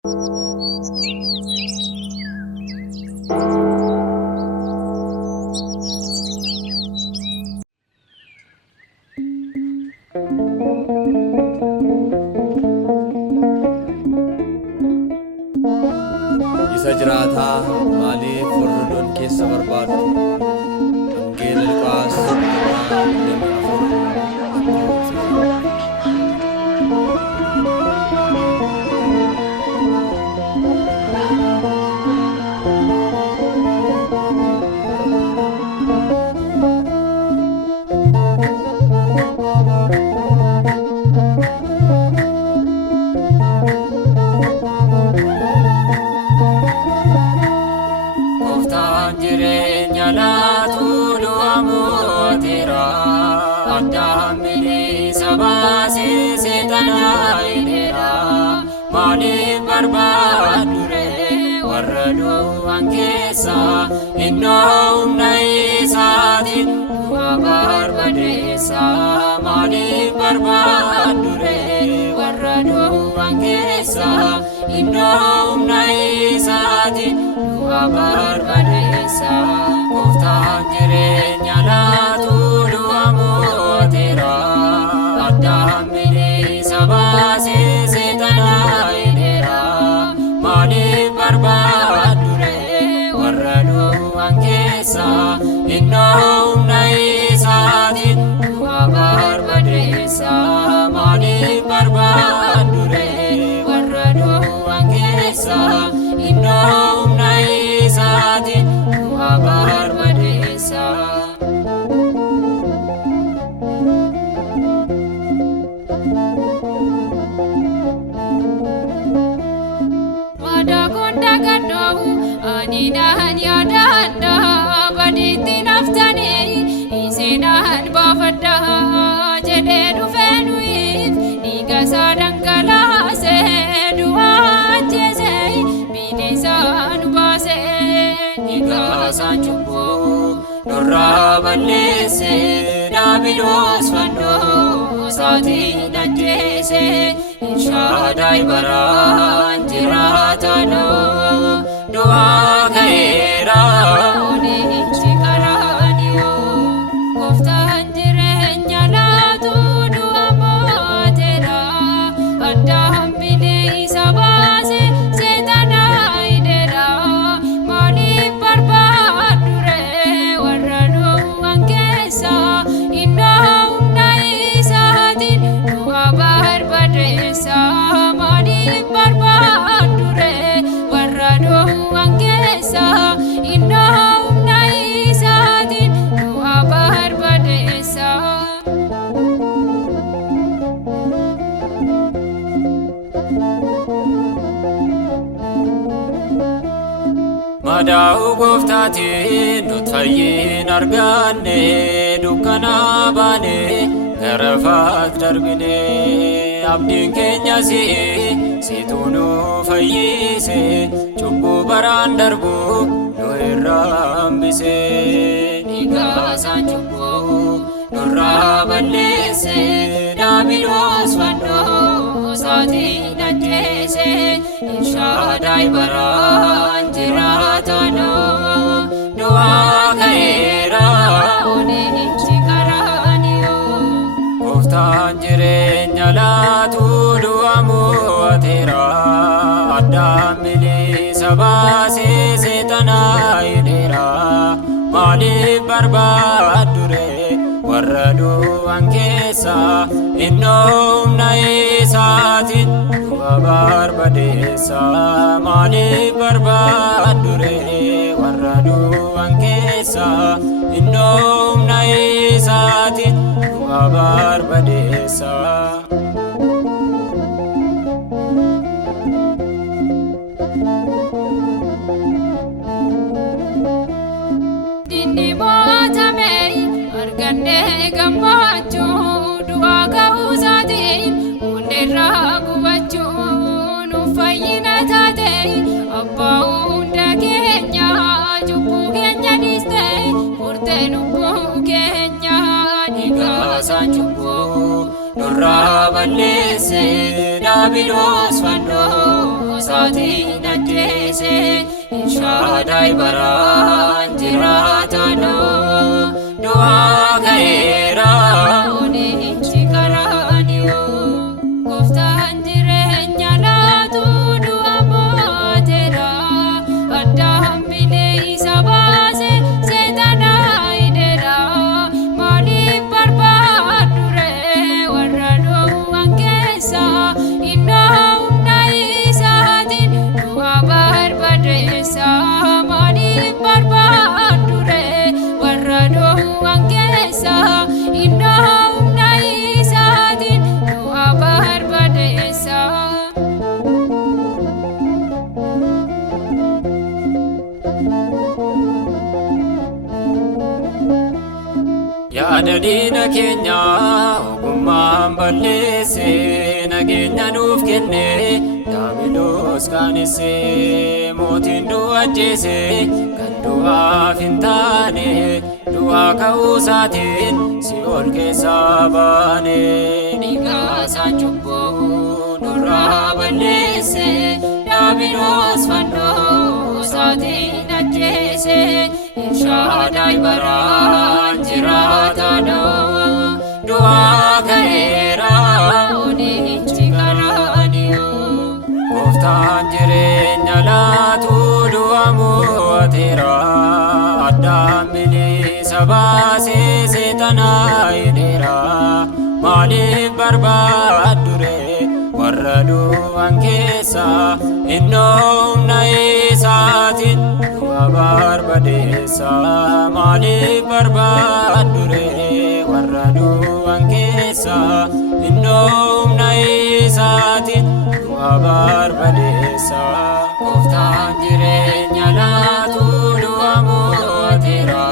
Isa jiraataa maaliif warri loon keessa barbaadu? Wangeela Luqaas 24 sabasi setanayera maalif barbaadure warra du'an keessa humna isaatiin du'a barbadeessa maalif barbaadure warra du'an keessa humna isaatiin du'a barbadeessa Gooftaan jireenya laatu du'a mooteera Addaam bilisa baasee seexanaayineera maaliif barbaadure warra du'an keessa humna isaatiin du'a barbadeessa maaliif barbaadure warra du'an keessa humna isaatiin du'a barbadeessa Aninan yadanda baditi naftani isinan bafada jede dufenuif diga sadangala se dua jese bidisan base diga sanchupo nurabalese dabilos fando sati najese inshadai baran tiratano Doa kaera unichi karaniyo Gooftaan jireenya laatu du'a mooteera Addaam bilisa baasee seexanaayineera maaliif barbaadure warra du'an keessa humna isaatiin du'a barbadeessa maaliif barbaadure warra du'an keessa humna isaatiin du'a barbadeessa Madaa'u gooftaatiin nuti fayyin arganne dukkana baane gara faat darbine abdiin keenya situu nu fayyise cubbuu baraan darbu nu irraa hambise dhiigaasaan cubbuu nurraa balleesse daabiloos fannoo isaatiin ajjeese inshadaay baraan jiraatanoo du'aa ka'eera unichi karaaniyoo Gooftaan jireenya laatu du'a mooteera Addaam bilisa baasee seexanaayineera maaliif barbaadure warra du'an keessa humna isaatiin du'a barbadeessa maaliif barbaadure warra du'an keessa humna isaatiin du'a barbadeessa gammachuu du'aa ka'uu isaatiin hundeerraa gubachuun fayyina taate abbaa hunda keenya cubbuu keenya dhiiste furtee lubbuu keenya dhiigaasaan cubbuu nurraa balleesse daabiloos fannoo isaatiin ajjeese Shaddai baraan jiraatano du'aa ka'eera onichi qaraaniyo Gooftaan jireenya laatu du'a mooteera Addaam bilisa baase seexana hidheera maaliif barbaaddu ree warra du'an keessa innoo humna isaatiin du'a barbadeessa maaliif barbaaddu ree warra du'an keessa innoo humna isaatiin du'a barbadeessa. Yaada diina keenya ogummaan balleesse nageenya nuuf kenne Daabiloos qaanesse mootiin du'a ajjeese kan du'aaf hin taane du'aa ka'uu isaatiin Si'ool keessaa baane Dhiigaasaan cubbuu nurraa balleesse Daabiloos fannoo isaatiin ajjeese Shaddai baraan jiraatano du'aa ka'eera onichi qaraaniyo Gooftaan jireenya laatu du'a mooteera Addaam bilisa baase seexana hidheera maaliif barbaaddu ree warra du'an keessa innoo humna isaatiin du'a barbadeessa maaliif barbaaddu ree warra du'an keessa innoo humna isaatiin du'a barbadeessa Gooftaan jireenya laatu du'a mooteera